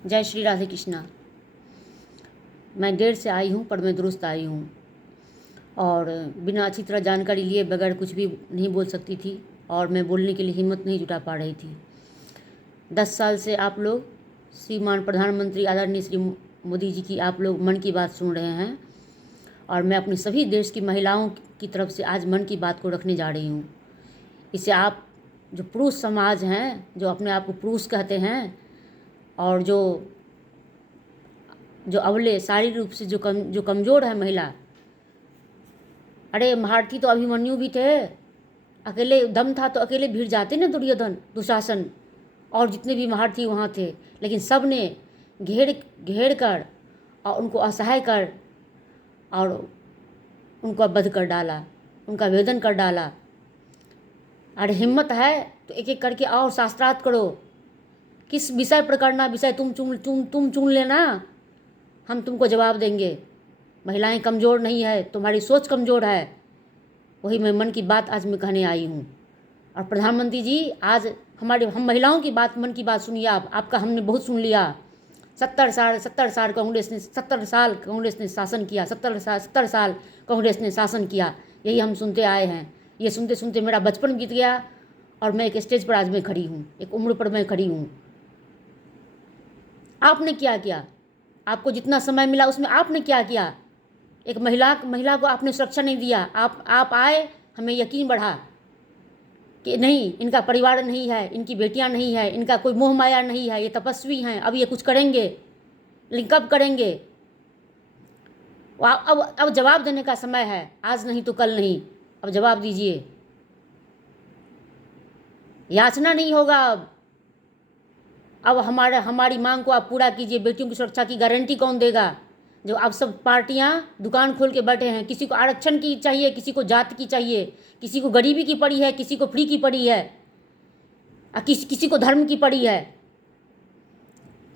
जय श्री राधे कृष्णा। मैं देर से आई हूँ पर मैं दुरुस्त आई हूँ और बिना अच्छी तरह जानकारी लिए बगैर कुछ भी नहीं बोल सकती थी और मैं बोलने के लिए हिम्मत नहीं जुटा पा रही थी। 10 साल से आप लोग श्रीमान प्रधानमंत्री आदरणीय श्री मोदी जी की आप लोग मन की बात सुन रहे हैं और मैं अपनी सभी देश की महिलाओं की तरफ से आज मन की बात को रखने जा रही हूँ। इसे आप जो पुरुष समाज हैं, जो अपने आप को पुरुष कहते हैं और जो अबले शारीरिक रूप से जो कमज़ोर है महिला, अरे महारथी तो अभिमन्यु भी थे, अकेले दम था तो अकेले भिड़ जाते ना दुर्योधन दुशासन और जितने भी महारथी वहाँ थे, लेकिन सब ने घेर कर और उनको असहाय कर और उनको वध कर डाला, उनका वेदन कर डाला। अरे हिम्मत है तो एक एक करके और शास्त्रार्थ करो। किस विषय पर करना विषय तुम चुन लेना, हम तुमको जवाब देंगे। महिलाएं कमज़ोर नहीं है, तुम्हारी सोच कमज़ोर है। वही मैं मन की बात आज मैं कहने आई हूँ। और प्रधानमंत्री जी, आज हम महिलाओं की बात, मन की बात सुनिए। आपका हमने बहुत सुन लिया। 70 साल कांग्रेस ने शासन किया। 70 साल कांग्रेस ने शासन किया, यही हम सुनते आए हैं। ये सुनते सुनते मेरा बचपन बीत गया और मैं एक स्टेज पर आज मैं खड़ी हूँ, एक उम्र पर मैं खड़ी हूँ। आपने क्या किया? आपको जितना समय मिला उसमें आपने क्या किया? एक महिला को आपने सुरक्षा नहीं दिया। आप आए, हमें यकीन बढ़ा कि नहीं, इनका परिवार नहीं है, इनकी बेटियां नहीं है, इनका कोई मोह माया नहीं है, ये तपस्वी हैं, अब ये कुछ करेंगे। लेकिन कब करेंगे? अब जवाब देने का समय है, आज नहीं तो कल नहीं। अब जवाब दीजिए। याचना नहीं होगा। अब हमारी मांग को आप पूरा कीजिए। बेटियों की सुरक्षा की गारंटी कौन देगा? जो आप सब पार्टियां दुकान खोल के बैठे हैं, किसी को आरक्षण की चाहिए, किसी को जात की चाहिए, किसी को गरीबी की पड़ी है, किसी को फ्री की पड़ी है, किसी को धर्म की पड़ी है।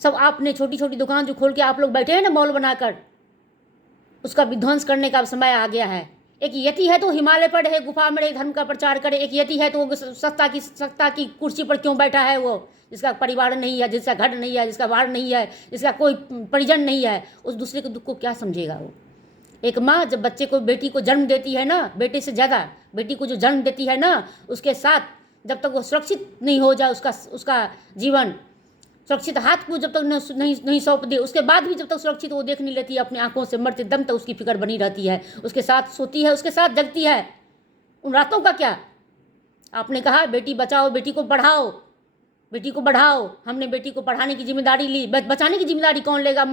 सब आपने छोटी छोटी दुकान जो खोल के आप लोग बैठे हैं ना, मॉल बनाकर, उसका विध्वंस करने का समय आ गया है। एक यति है तो हिमालय पर रहे, गुफा में रहे, धर्म का प्रचार करे। एक यति है तो वो सत्ता की कुर्सी पर क्यों बैठा है? वो जिसका परिवार नहीं है, जिसका घर नहीं है, जिसका वार नहीं है, जिसका कोई परिजन नहीं है, उस दूसरे के दुख को क्या समझेगा वो? एक माँ जब बच्चे को, बेटी को जन्म देती है ना, बेटे से ज़्यादा बेटी को जो जन्म देती है ना, उसके साथ जब तक वो सुरक्षित नहीं हो जाए, उसका जीवन सुरक्षित हाथ को जब तक नहीं सौंप दे, उसके बाद भी जब तक सुरक्षित वो देख नहीं लेती है अपनी आंखों से, मरते दम तक उसकी फिक्र बनी रहती है। उसके साथ सोती है, उसके साथ जगती है। उन रातों का क्या? आपने कहा बेटी बचाओ, बेटी को पढ़ाओ, बेटी को बढ़ाओ। हमने बेटी को पढ़ाने की जिम्मेदारी ली। बचाने की जिम्मेदारी कौन लेगा?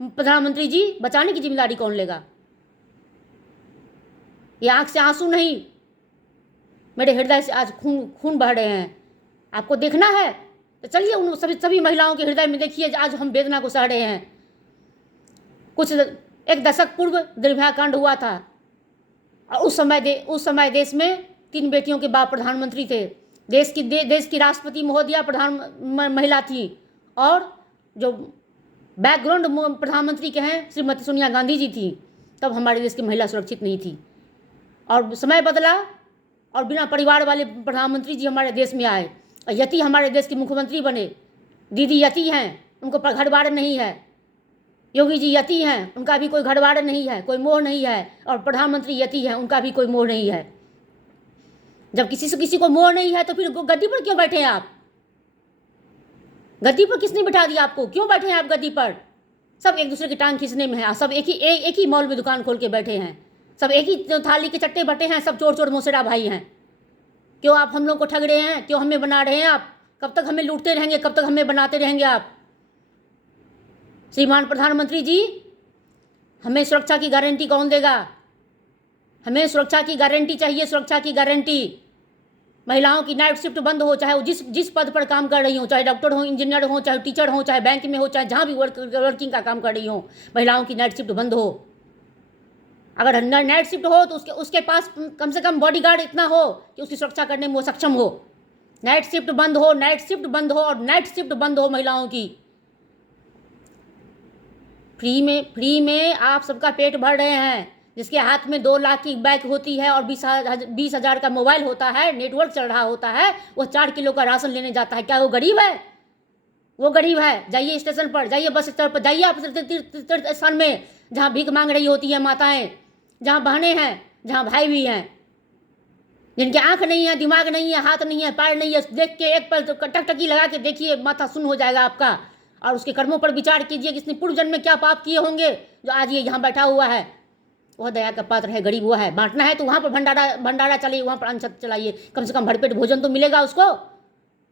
प्रधानमंत्री जी, बचाने की जिम्मेदारी कौन लेगा? ये आंख से आंसू नहीं, मेरे हृदय से आज खून बह रहे हैं। आपको देखना है तो चलिए उन सभी महिलाओं के हृदय में देखिए, आज हम वेदना को सह रहे हैं। एक दशक पूर्व निर्भया कांड हुआ था और उस समय देश में 3 बेटियों के बाप प्रधानमंत्री थे। देश की राष्ट्रपति महोदया महिला थी और जो बैकग्राउंड प्रधानमंत्री के हैं श्रीमती सोनिया गांधी जी थी। तब हमारे देश की महिला सुरक्षित नहीं थी और समय बदला और बिना परिवार वाले प्रधानमंत्री जी हमारे देश में आए। यति हमारे देश के मुख्यमंत्री बने। दीदी यति हैं, उनको घर बार नहीं है। योगी जी यति हैं, उनका भी कोई घर बार नहीं है, कोई मोह नहीं है। और प्रधानमंत्री यति हैं, उनका भी कोई मोह नहीं है। जब किसी को मोह नहीं है तो फिर गद्दी पर क्यों बैठे हैं आप? गद्दी पर किसने बिठा दिया आपको? क्यों बैठे हैं आप गद्दी पर? सब एक दूसरे की टांग खींचने में है। सब एक ही मॉल में दुकान खोल के बैठे हैं। सब एक ही थाली के चट्टे बटे हैं। सब चोर मोसेरा भाई हैं। क्यों आप हम लोग को ठग रहे हैं? क्यों हमें बना रहे हैं आप? कब तक हमें लूटते रहेंगे? कब तक हमें बनाते रहेंगे आप? श्रीमान प्रधानमंत्री जी, हमें सुरक्षा की गारंटी कौन देगा? हमें सुरक्षा की गारंटी चाहिए, सुरक्षा की गारंटी। महिलाओं की नाइट शिफ्ट बंद हो, चाहे वो जिस पद पर काम कर रही हो, चाहे डॉक्टर हो, इंजीनियर हो, चाहे टीचर हो, चाहे बैंक में हो, चाहे जहाँ भी वर्किंग का काम कर रही हो, महिलाओं की नाइट शिफ्ट बंद हो। अगर नाइट शिफ्ट हो तो उसके पास कम से कम बॉडीगार्ड इतना हो कि उसकी सुरक्षा करने में वो सक्षम हो। नाइट शिफ्ट बंद हो, नाइट शिफ्ट बंद हो और नाइट शिफ्ट बंद हो महिलाओं की। फ्री में आप सबका पेट भर रहे हैं। जिसके हाथ में 2 लाख की बाइक होती है और 20,000 का मोबाइल होता है, नेटवर्क चल रहा होता है, वो 4 किलो का राशन लेने जाता है। क्या वो गरीब है? वो गरीब है, जाइए स्टेशन पर, जाइए बस स्टैंड पर, जाइए आप तीर्थ स्थान में जहाँ भीख मांग रही होती है माताएं, जहाँ बहनें हैं, जहाँ भाई भी हैं, जिनके आंख नहीं है, दिमाग नहीं है, हाथ नहीं है, पैर नहीं है, देख के एक पल तो टकटकी लगा के देखिए, माथा सुन्न हो जाएगा आपका। और उसके कर्मों पर विचार कीजिए कि इसने पूर्व जन्म में क्या पाप किए होंगे जो आज ये यहाँ बैठा हुआ है। वह दया का पात्र है, गरीब वो है। बांटना है तो वहाँ पर भंडारा चलाइए, वहाँ पर अन्न चलाइए, कम से कम भरपेट भोजन तो मिलेगा उसको।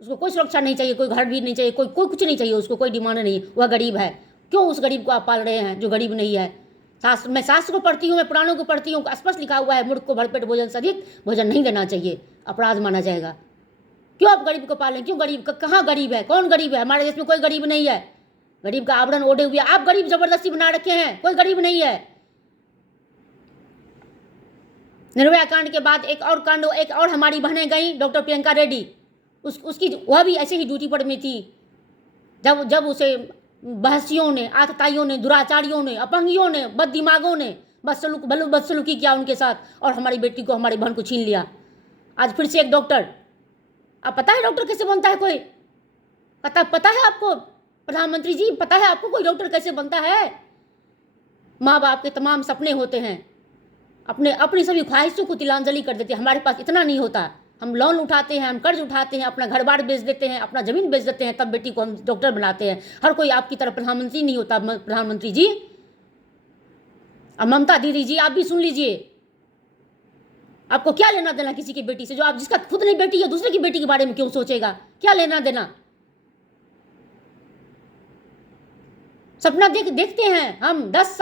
उसको कोई सुरक्षा नहीं चाहिए, कोई घर भी नहीं चाहिए, कोई कुछ नहीं चाहिए उसको, कोई डिमांड नहीं। वह गरीब है, क्यों उस गरीब को आप पाल रहे हैं जो गरीब नहीं है? मैं शास्त्र को पढ़ती हूँ, मैं पुराणों को पढ़ती हूँ, स्पष्ट लिखा हुआ है मूर्ख को भरपेट भोजन से अधिक भोजन नहीं देना चाहिए, अपराध माना जाएगा। क्यों आप गरीब को पालें? क्यों गरीब? कहाँ गरीब है? कौन गरीब है? हमारे देश में कोई गरीब नहीं है। गरीब का आवरण ओढ़े हुए आप गरीब जबरदस्ती बना रखे हैं, कोई गरीब नहीं है। निर्भया कांड के बाद एक और हमारी बहनें गई, डॉक्टर प्रियंका रेड्डी, उसकी वह भी ऐसे ही ड्यूटी पर में थी। जब उसे बहसियों ने, आतताइयों ने, दुराचारियों ने, अपंगियों ने, बददिमागों ने बदसलूकी किया उनके साथ और हमारी बेटी को, हमारी बहन को छीन लिया। आज फिर से एक डॉक्टर, आप पता है डॉक्टर कैसे बनता है? कोई पता है आपको? प्रधानमंत्री जी, पता है आपको कोई डॉक्टर कैसे बनता है? माँ बाप के तमाम सपने होते हैं, अपनी सभी ख्वाहिशों को तिलांजलि कर देते हैं। हमारे पास इतना नहीं होता, हम लोन उठाते हैं, हम कर्ज उठाते हैं, अपना घर बार बेच देते हैं, अपना ज़मीन बेच देते हैं, तब बेटी को हम डॉक्टर बनाते हैं। हर कोई आपकी तरह प्रधानमंत्री नहीं होता। प्रधानमंत्री जी और ममता दीदी जी, आप भी सुन लीजिए, आपको क्या लेना देना किसी की बेटी से? जो आप, जिसका खुद नहीं बेटी है, दूसरे की बेटी के बारे में क्यों सोचेगा? क्या लेना देना? सपना देखते हैं हम 10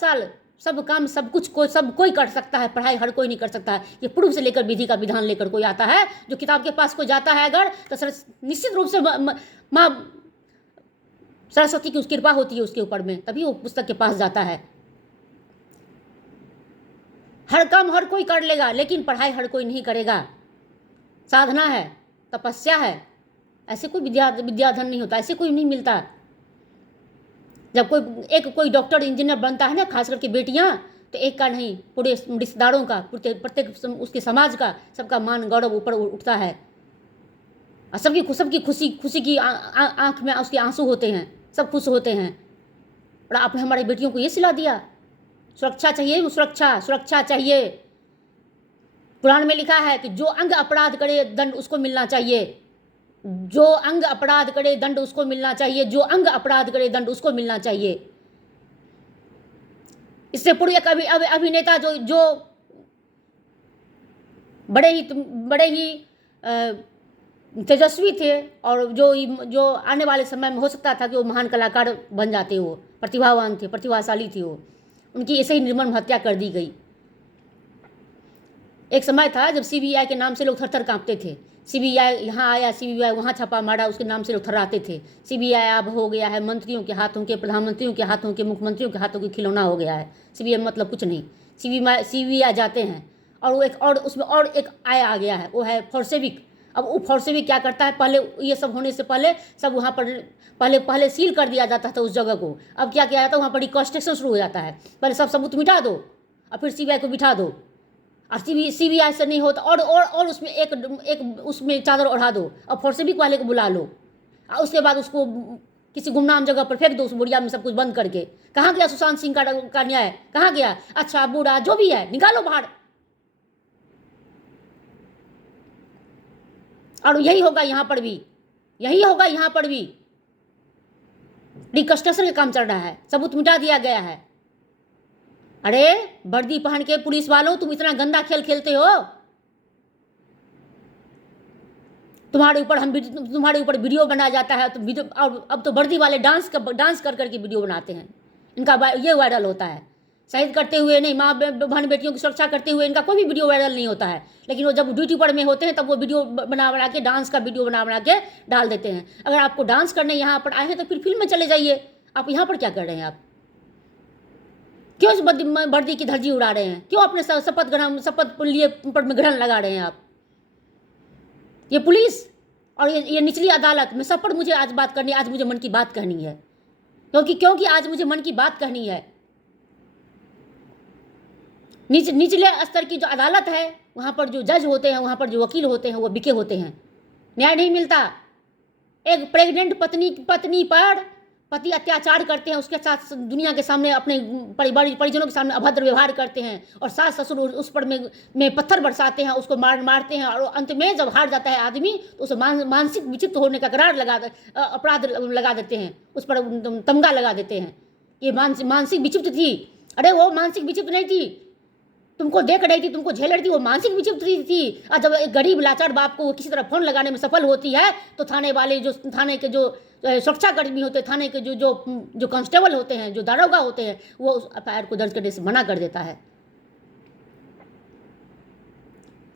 साल सब काम, सब कुछ सब कोई कर सकता है, पढ़ाई हर कोई नहीं कर सकता है। ये पूर्व से लेकर विधि का विधान लेकर कोई आता है, जो किताब के पास कोई जाता है अगर, तो निश्चित रूप से माँ सरस्वती की उस कृपा होती है उसके ऊपर में, तभी वो पुस्तक के पास जाता है। हर काम हर कोई कर लेगा, लेकिन पढ़ाई हर कोई नहीं करेगा। साधना है, तपस्या है, ऐसे कोई विद्याधन नहीं होता, ऐसे कोई नहीं मिलता। जब कोई डॉक्टर इंजीनियर बनता है ना, खास करके बेटियां, तो एक का नहीं, पूरे रिश्तेदारों का, प्रत्येक उसके समाज का, सबका मान गौरव ऊपर उठता है। और सबकी खुशी की आंख में उसके आंसू होते हैं, सब खुश होते हैं। और आपने हमारी बेटियों को ये सिला दिया, सुरक्षा चाहिए, सुरक्षा चाहिए। पुराण में लिखा है कि जो अंग अपराध करे दंड उसको मिलना चाहिए, जो अंग अपराध करे दंड उसको मिलना चाहिए, जो अंग अपराध करे दंड उसको मिलना चाहिए। इससे पूर्व एक अभिनेता जो बड़े ही तेजस्वी थे और जो आने वाले समय में हो सकता था कि वो महान कलाकार बन जाते, वो प्रतिभावान थे, प्रतिभाशाली थे, वो उनकी ऐसे ही निर्मम हत्या कर दी गई। एक समय था जब सीबीआई के नाम से लोग थर कांपते थे। सीबीआई यहाँ आया, सीबीआई वहाँ छापा मारा, उसके नाम से लोग थर्राते थे। सीबीआई अब हो गया है मंत्रियों के हाथों के, प्रधानमंत्रियों के हाथों के, मुख्यमंत्रियों के हाथों के खिलौना हो गया है। सीबीआई मतलब कुछ नहीं। सीबीआई जाते हैं और वो उसमें और एक आय आ गया है, वो है फॉर्सेविक। अब वो फॉर्सेविक क्या करता है? पहले ये सब होने से पहले सब वहाँ पर पहले सील कर दिया जाता था उस जगह को। अब क्या किया जाता है? वहाँ पर रिकॉन्स्ट्रक्शन शुरू हो जाता है। पहले सब सबूत मिटा दो और फिर सीबीआई को बिठा दो। और सीबीआई से नहीं होता और उसमें एक उसमें चादर ओढ़ा दो और फॉर्सेविक वाले को बुला लो और उसके बाद उसको किसी गुमनाम जगह पर फेंक दो, उस बुढ़िया में सब कुछ बंद करके। कहाँ गया सुशांत सिंह का न्याय? कहाँ गया? अच्छा बूढ़ा जो भी है निकालो बाहर। और यही होगा यहाँ पर भी, यही होगा यहाँ पर भी। रिकंस्ट्रक्शन का काम चल रहा है, सबूत मिटा दिया गया है। अरे वर्दी पहन के पुलिस वालों, तुम इतना गंदा खेल खेलते हो। तुम्हारे ऊपर वीडियो बनाया जाता है, तो वीडियो, और अब तो वर्दी वाले डांस कर करके वीडियो बनाते हैं। इनका ये वायरल होता है, शहीद करते हुए नहीं, माँ बहन बेटियों की सुरक्षा करते हुए इनका कोई भी वीडियो वायरल नहीं होता है। लेकिन वो जब ड्यूटी पर में होते हैं तब वो वीडियो बना के, डांस का वीडियो बना के डाल देते हैं। अगर आपको डांस करने यहाँ पर आए हैं तो फिर फिल्म में चले जाइए। आप यहाँ पर क्या कर रहे हैं? आप क्यों इस वर्दी की धज्जी उड़ा रहे हैं? क्यों अपने शपथ लिए पर में ग्रहण लगा रहे हैं आप? ये पुलिस और ये निचली अदालत में सब पर मुझे आज बात करनी है। आज मुझे मन की बात कहनी है, क्योंकि आज मुझे मन की बात कहनी है। निचले स्तर की जो अदालत है, वहाँ पर जो जज होते हैं, वहाँ पर जो वकील होते हैं, वो बिके होते हैं, न्याय नहीं मिलता। एक प्रेग्नेंट पत्नी पर पति अत्याचार करते हैं, उसके साथ दुनिया के सामने अपने परिजनों के सामने अभद्र व्यवहार करते हैं, और सास ससुर उस पर में पत्थर बरसाते हैं, उसको मारते हैं, और अंत में जब हार जाता है आदमी तो उसे मानसिक विचित्र होने का करार अपराध लगा देते हैं, उस पर तमगा लगा देते हैं। ये मानसिक विचित्र थी। अरे वो मानसिक विचित्र नहीं थी, तुमको देख रही थी, तुमको झेल रही थी, वो मानसिक विचित्र थी। और जब एक गरीब लाचार बाप को किसी तरह फोन लगाने में सफल होती है तो थाने के जो सुरक्षाकर्मी होते हैं, थाने के जो कांस्टेबल होते हैं, जो दारोगा होते हैं, वो उस एफआईआर को दर्ज करने से मना कर देता है।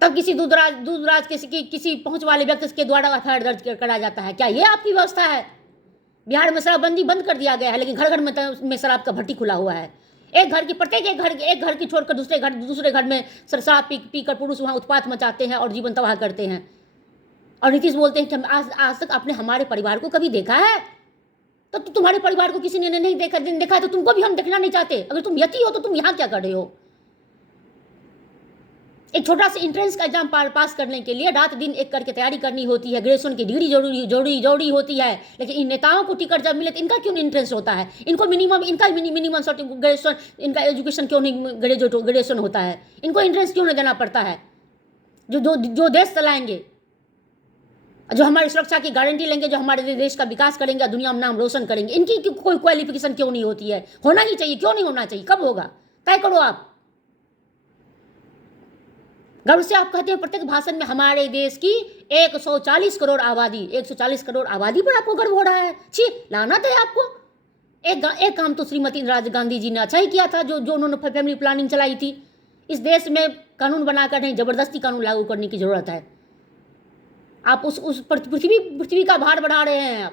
तब किसी दूरदराज किसी पहुंच वाले व्यक्ति के द्वारा एफआईआर दर्ज करा जाता है। क्या ये आपकी व्यवस्था है? बिहार में शराबबंदी बंद कर दिया गया है, लेकिन घर घर में शराब का भट्टी खुला हुआ है। प्रत्येक एक घर की छोड़कर दूसरे घर में शराब पीकर पुरुष वहाँ उत्पात मचाते हैं और जीवन तबाह करते हैं। और नीतीश बोलते हैं कि आज तक आपने हमारे परिवार को कभी देखा है? तो तुम्हारे परिवार को किसी ने नहीं देखा है, तो तुमको भी हम देखना नहीं चाहते। अगर तुम यति हो तो तुम यहाँ क्या कर रहे हो? एक छोटा सा एंट्रेंस का एग्जाम पास करने के लिए रात दिन एक करके तैयारी करनी होती है, ग्रेजुएशन की डिग्री जरूरी होती है। लेकिन इन नेताओं को टिकट जब मिले तो इनका क्यों इंट्रेंस होता है? इनको मिनिमम ग्रेजुएशन, इनका एजुकेशन क्यों नहीं ग्रेजुएशन होता है? इनको इंट्रेंस क्यों नहीं देना पड़ता है? जो देश चलाएंगे, जो हमारी सुरक्षा की गारंटी लेंगे, जो हमारे देश का विकास करेंगे, दुनिया में नाम रोशन करेंगे, इनकी कोई क्वालिफिकेशन क्यों नहीं होती है? होना ही चाहिए, क्यों नहीं होना चाहिए? कब होगा? तय करो आप। गर्व से आप कहते हैं प्रत्येक भाषण में हमारे देश की 140 करोड़ आबादी पर आपको गर्व हो रहा है। छी, लानत है आपको। एक काम तो श्रीमती इंदिरा गांधी जी ने अच्छा ही किया था, जो उन्होंने फैमिली प्लानिंग चलाई थी। इस देश में कानून बनाकर नहीं, जबरदस्ती कानून लागू करने की जरूरत है। आप उस पृथ्वी का भार बढ़ा रहे हैं,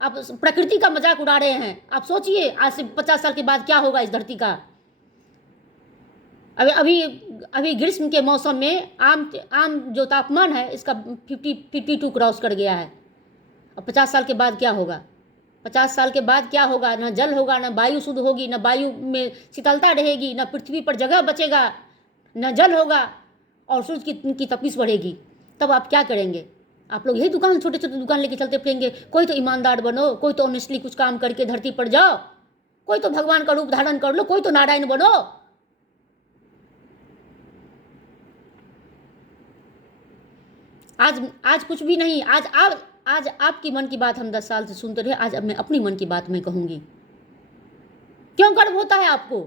आप प्रकृति का मजाक उड़ा रहे हैं। आप सोचिए आज से 50 साल के बाद क्या होगा इस धरती का। अभी ग्रीष्म के मौसम में आम जो तापमान है इसका 52 क्रॉस कर गया है। अब 50 साल के बाद क्या होगा? 50 साल के बाद क्या होगा? ना जल होगा, ना वायु शुद्ध होगी, ना वायु में शीतलता रहेगी, ना पृथ्वी पर जगह बचेगा, ना जल होगा, और सूर्य की तपिश बढ़ेगी। तब आप क्या करेंगे? आप लोग यही छोटे छोटे दुकान लेके चलते फिरेंगे। कोई तो ईमानदार बनो, कोई तो ऑनेस्टली कुछ काम करके धरती पर जाओ, कोई तो भगवान का रूप धारण कर लो, कोई तो नारायण बनो। आज कुछ भी नहीं। आज आपकी मन की बात हम 10 साल से सुनते रहे, आज अब मैं अपनी मन की बात मैं कहूंगी। क्यों गर्व होता है आपको?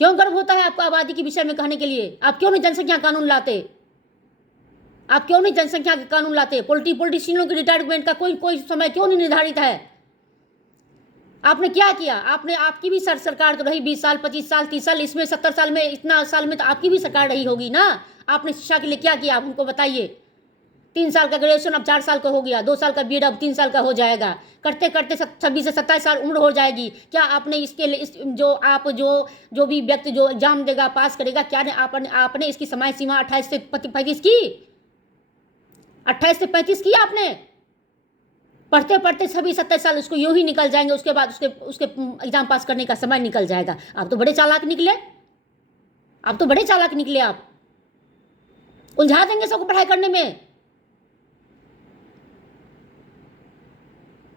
क्यों गर्व होता है आपको आबादी के विषय में कहने के लिए? आप क्यों नहीं जनसंख्या कानून लाते? आप क्यों नहीं जनसंख्या के कानून लाते? पॉलिटिशियनों की रिटायरमेंट का कोई समय क्यों नहीं निर्धारित है? आपने क्या किया? आपकी भी सरकार तो रही 20 साल, 25 साल, 30 साल, इसमें 70 साल में, इतना साल में तो आपकी भी सरकार रही होगी ना। आपने शिक्षा के लिए क्या किया? आप हमको बताइए। 3 साल का ग्रेजुएशन अब 4 साल का हो गया, 2 साल का बीएड अब 3 साल का हो जाएगा। करते करते 26 से 27 साल उम्र हो जाएगी। क्या आपने इसके लिए जो भी व्यक्ति जो एग्जाम देगा, पास करेगा, क्या आपने इसकी समय सीमा 28 से 35 की? 28 से 35 की आपने? पढ़ते पढ़ते 27 साल उसको यूं ही निकल जाएंगे, उसके बाद उसके एग्जाम पास करने का समय निकल जाएगा। आप तो बड़े चालाक निकले, आप उलझा देंगे सबको पढ़ाई करने में।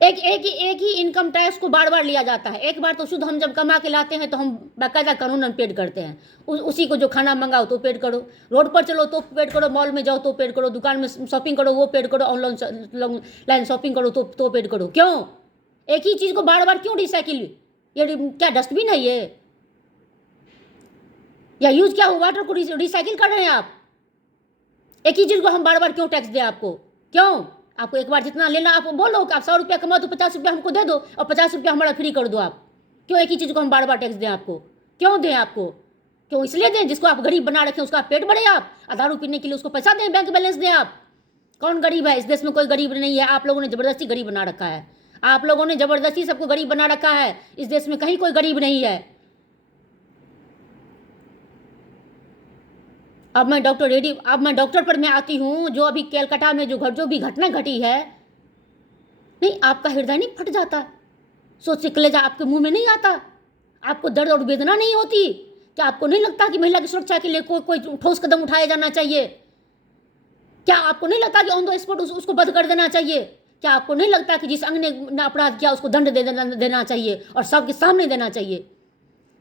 एक ही इनकम टैक्स को बार बार लिया जाता है। एक बार तो शुद्ध हम जब कमा के लाते हैं तो हम बाकायदा कानूनन पेड करते हैं। उसी को जो खाना मंगाओ तो पेड करो, रोड पर चलो तो पेड करो, मॉल में जाओ तो पेड करो, दुकान में शॉपिंग करो वो पेड करो, ऑनलाइन शॉपिंग करो तो पेड करो। क्यों? एक ही चीज़ को बार बार क्यों रिसाइकिल? ये क्या डस्टबिन है ये? या यूज क्या हो वाटर को रिसाइकिल कर रहे हैं आप? एक ही चीज़ को हम बार बार क्यों टैक्स दें आपको? क्यों? आपको एक बार जितना लेना आप बोलो कि आप 100 रुपया कमाओ तो 50 रुपया हमको दे दो और 50 रुपया हमारा फ्री कर दो आप। क्यों एक ही चीज़ को हम बार बार टैक्स दें आपको? क्यों दें आपको? क्यों? इसलिए दें जिसको आप गरीब बना रखें उसका पेट बढ़े, आप दारू पीने के लिए उसको पैसा दें, बैंक बैलेंस दें आप। कौन गरीब है? इस देश में कोई गरीब नहीं है। आप लोगों ने ज़बरदस्ती गरीब बना रखा है। आप लोगों ने ज़बरदस्ती सबको गरीब बना रखा है। इस देश में कहीं कोई गरीब नहीं है। अब मैं डॉक्टर पर मैं आती हूँ। जो अभी कैलकाटा में जो भी घटना घटी है, नहीं आपका हृदय नहीं फट जाता? सोच से कलेजा आपके मुंह में नहीं आता? आपको दर्द और वेदना नहीं होती? क्या आपको नहीं लगता कि महिला की सुरक्षा के लिए कोई ठोस कदम उठाया जाना चाहिए? क्या आपको नहीं लगता कि ऑन द स्पॉट उसको बंद कर देना चाहिए? क्या आपको नहीं लगता कि जिस अंग ने अपराध किया उसको दंड देना चाहिए और सबके सामने देना चाहिए?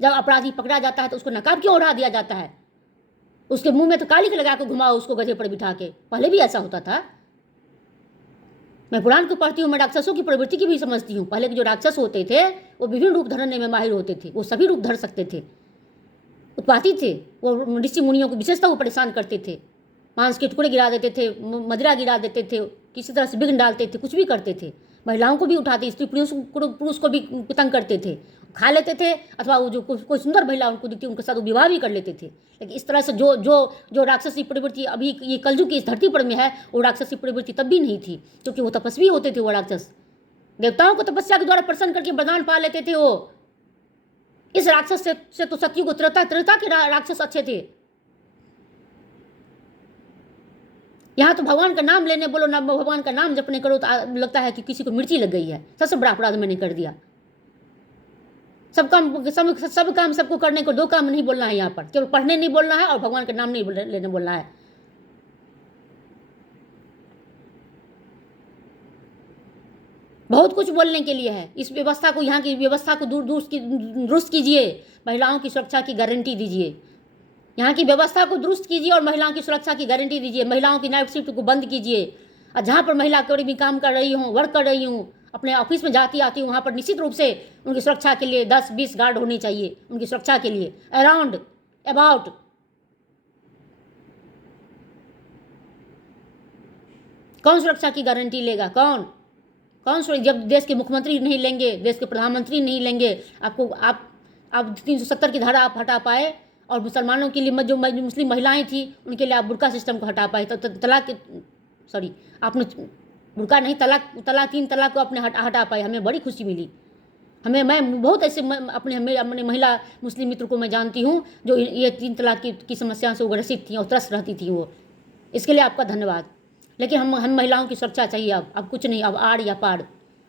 जब अपराधी पकड़ा जाता है तो उसको नकाब क्यों उड़ा दिया जाता है? उसके मुंह में तो कालिक लगा के घुमाओ उसको गधे पर बिठा के। पहले भी ऐसा होता था। मैं पुराण को पढ़ती हूँ, मैं राक्षसों की प्रवृत्ति की भी समझती हूँ। पहले के जो राक्षस होते थे वो विभिन्न रूप धरने में माहिर होते थे, वो सभी रूप धर सकते थे, उत्पाती थे, वो ऋषि मुनियों को विशेषता वो परेशान करते थे, मांस के टुकड़े गिरा देते थे, मदिरा गिरा देते थे, किसी तरह से विघ्न डालते थे, कुछ भी करते थे। महिलाओं को भी उठाते, स्त्री पुरुष को भी तंग करते थे, खा लेते थे, अथवा वो जो कोई सुंदर महिला उनको दिखती उनके साथ वो विवाह भी कर लेते थे। लेकिन इस तरह से जो राक्षसी प्रवृत्ति अभी ये कलयुग की इस धरती पर में है, वो राक्षसी प्रवृत्ति तब भी नहीं थी, क्योंकि वो तपस्वी होते थे। वो राक्षस देवताओं को तपस्या के द्वारा प्रसन्न करके वरदान पा लेते थे। वो इस राक्षस से तो सतयुग त्रेता के राक्षस अच्छे थे। यहाँ तो भगवान का नाम लेने बोलो ना, भगवान का नाम जपने करो तो लगता है कि किसी को मिर्ची लग गई है। सबसे बड़ा अपराध मैंने कर दिया। सब काम सबको करने को, दो काम नहीं बोलना है यहाँ पर, केवल पढ़ने नहीं बोलना है और भगवान का नाम नहीं लेने बोलना है। बहुत कुछ बोलने के लिए है। इस व्यवस्था को, यहाँ की व्यवस्था को दुरुस्त कीजिए, महिलाओं की सुरक्षा की गारंटी दीजिए। यहाँ की व्यवस्था को दुरुस्त कीजिए और महिलाओं की सुरक्षा की गारंटी दीजिए। महिलाओं की नाइट शिफ्ट को बंद कीजिए। और जहाँ पर महिला कोई भी काम कर रही हूँ, वर्क कर रही हूँ, अपने ऑफिस में जाती आती हूँ, वहाँ पर निश्चित रूप से उनकी सुरक्षा के लिए 10-20 गार्ड होने चाहिए, उनकी सुरक्षा के लिए, अराउंड अबाउट। कौन सुरक्षा की गारंटी लेगा? कौन? जब देश के मुख्यमंत्री नहीं लेंगे, देश के प्रधानमंत्री नहीं लेंगे, आप 370 की धारा आप हटा पाए, और मुसलमानों के लिए जो मुस्लिम महिलाएं थी उनके लिए आप बुर्का सिस्टम को हटा पाए, तो तलाक, सॉरी, आपने बुर्का नहीं, तलाक 3 तलाक को आपने हटा पाए। हमें बड़ी खुशी मिली। मैं बहुत ऐसे अपने महिला मुस्लिम मित्र को मैं जानती हूँ जो ये 3 तलाक की समस्या से वो ग्रसित थी और त्रस्त रहती थी वो। इसके लिए आपका धन्यवाद। लेकिन हम महिलाओं की सुरक्षा चाहिए। अब कुछ नहीं, अब आड़ या पाड़।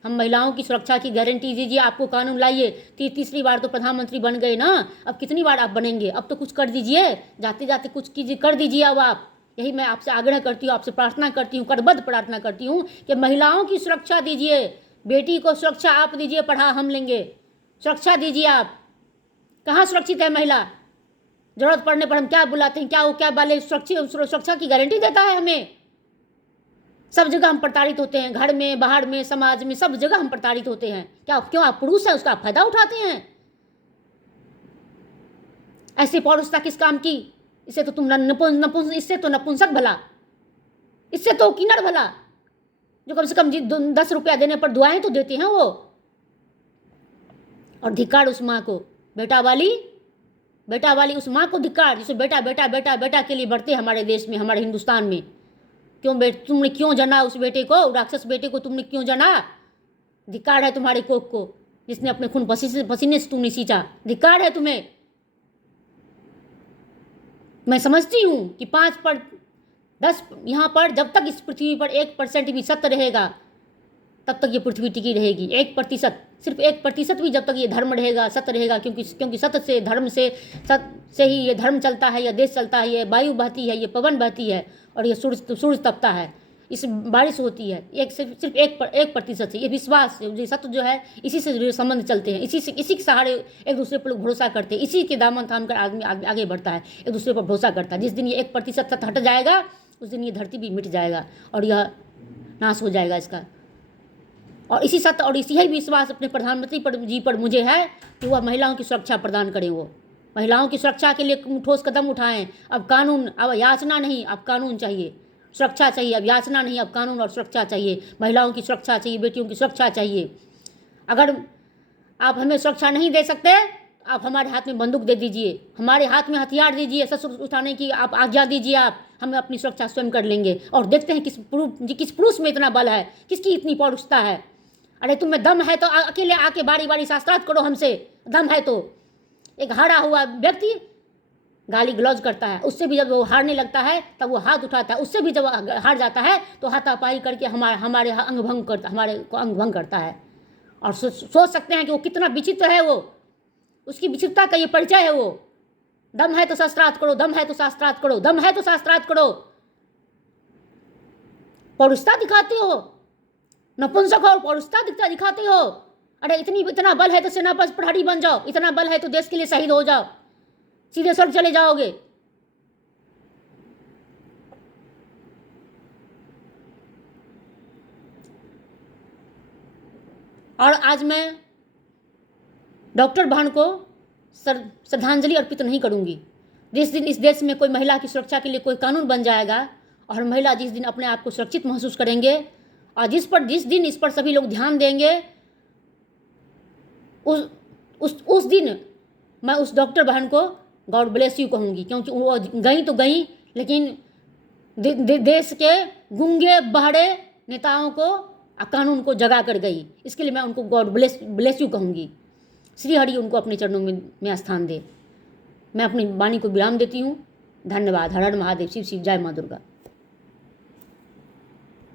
हम महिलाओं की सुरक्षा की गारंटी दीजिए। आपको कानून लाइए। तीसरी बार तो प्रधानमंत्री बन गए ना, अब कितनी बार आप बनेंगे? अब तो कुछ कर दीजिए, जाते जाते कुछ कीजिए, कर दीजिए अब आप। यही मैं आपसे आग्रह करती हूँ, आपसे प्रार्थना करती हूँ, करबद्ध प्रार्थना करती हूँ कि महिलाओं की सुरक्षा दीजिए। बेटी को सुरक्षा आप दीजिए, पढ़ा हम लेंगे। सुरक्षा दीजिए आप। कहाँ सुरक्षित है महिला? जरूरत पड़ने पर हम क्या बुलाते हैं, क्या वाले सुरक्षा की गारंटी देता है हमें? सब जगह हम प्रताड़ित होते हैं, घर में, बाहर में, समाज में, सब जगह हम प्रताड़ित होते हैं। क्यों? आप पुरुष हैं, उसका आप फायदा उठाते हैं। ऐसी पौरुषता किस काम की? इससे तो तुम इससे तो नपुंसक भला, इससे तो किन्नर भला, जो कम से कम 10 रुपया देने पर दुआएं तो देते हैं वो। और धिक्कार उस माँ को, बेटा वाली उस माँ को धिक्कार, जिसे बेटा बेटा बेटा बेटा के लिए बढ़ते हमारे देश में, हमारे हिंदुस्तान में। तुमने क्यों जना उस बेटे को, राक्षस बेटे को तुमने क्यों जना? धिक्कार है तुम्हारे कोख को, जिसने अपने खून पसीने से तुमने सींचा। धिक्कार है तुम्हें। मैं समझती हूँ कि 5 पर 10 यहाँ पर जब तक इस पृथ्वी पर 1% भी सत्य रहेगा तब तक ये पृथ्वी टिकी रहेगी। 1%, सिर्फ 1% भी जब तक ये धर्म रहेगा, सत्य रहेगा, क्योंकि सत्य से, धर्म से ही ये धर्म चलता है, ये देश चलता है, ये वायु बहती है, ये पवन बहती है, और ये सूरज तपता है, इस बारिश होती है। सिर्फ 1% से ये विश्वास, ये सत्य जो है, इसी से संबंध चलते हैं, इसी के सहारे एक दूसरे पर लोग भरोसा करते हैं, इसी के दामन थाम कर आदमी आगे बढ़ता है, एक दूसरे पर भरोसा करता है। जिस दिन ये 1% सत्य हट जाएगा उस दिन ये धरती भी मिट जाएगा और यह नाश हो जाएगा इसका। और इसी सत्य और इसी ही विश्वास अपने प्रधानमंत्री जी पर मुझे है कि वह महिलाओं की सुरक्षा प्रदान करें। वो महिलाओं की सुरक्षा के लिए ठोस कदम उठाएं। अब कानून, अब याचना नहीं, अब कानून चाहिए, सुरक्षा चाहिए। अब याचना नहीं, अब कानून और सुरक्षा चाहिए। महिलाओं की सुरक्षा चाहिए, बेटियों की सुरक्षा चाहिए। अगर आप हमें सुरक्षा नहीं दे सकते, आप हमारे हाथ में बंदूक दे दीजिए, हमारे हाथ में हथियार दीजिए, शस्त्र उठाने की आप आज्ञा दीजिए। आप हमें अपनी सुरक्षा स्वयं कर लेंगे। और देखते हैं किस पुरुष में इतना बल है, किसकी इतनी पौरुषता है। अरे तुम्हें दम है तो अकेले आके बारी बारी शास्त्रार्थ करो हमसे। दम है तो एक हारा हुआ व्यक्ति गाली गलौज करता है, उससे भी जब वो हारने लगता है तब वो हाथ उठाता है, उससे भी जब हार जाता है तो हाथापाई करके हमारे अंग भंग करता है। और सोच सकते हैं कि वो कितना विचित्र है, वो उसकी विचित्रता का ये परिचय है। वो दम है तो शास्त्रार्थ करो, दम है तो शास्त्रार्थ करो, दम है तो शास्त्रार्थ करो। पौरुषता दिखाते हो, नपुंसक हो और पौरुषता दिखाते हो। अरे इतना बल है तो सेनापति प्रहरी बन जाओ, इतना बल है तो देश के लिए शहीद हो जाओ, सीधे स्वर्ग चले जाओगे। और आज मैं डॉक्टर बहन को श्रद्धांजलि अर्पित नहीं करूंगी। जिस दिन इस देश में कोई महिला की सुरक्षा के लिए कोई कानून बन जाएगा और महिला जिस दिन अपने आप को सुरक्षित महसूस करेंगे और जिस दिन इस पर सभी लोग ध्यान देंगे, उस दिन मैं उस डॉक्टर बहन को गॉड ब्लेस यू कहूँगी, क्योंकि वो गई तो गई, लेकिन देश के गूंगे बहरे नेताओं को कानून को जगा कर गई। इसके लिए मैं उनको गॉड ब्लेस यू कहूँगी। श्री हरि उनको अपने चरणों में स्थान दे। मैं अपनी वाणी को विराम देती हूँ। धन्यवाद। हर हर महादेव। शिव शिव। जय माँ दुर्गा।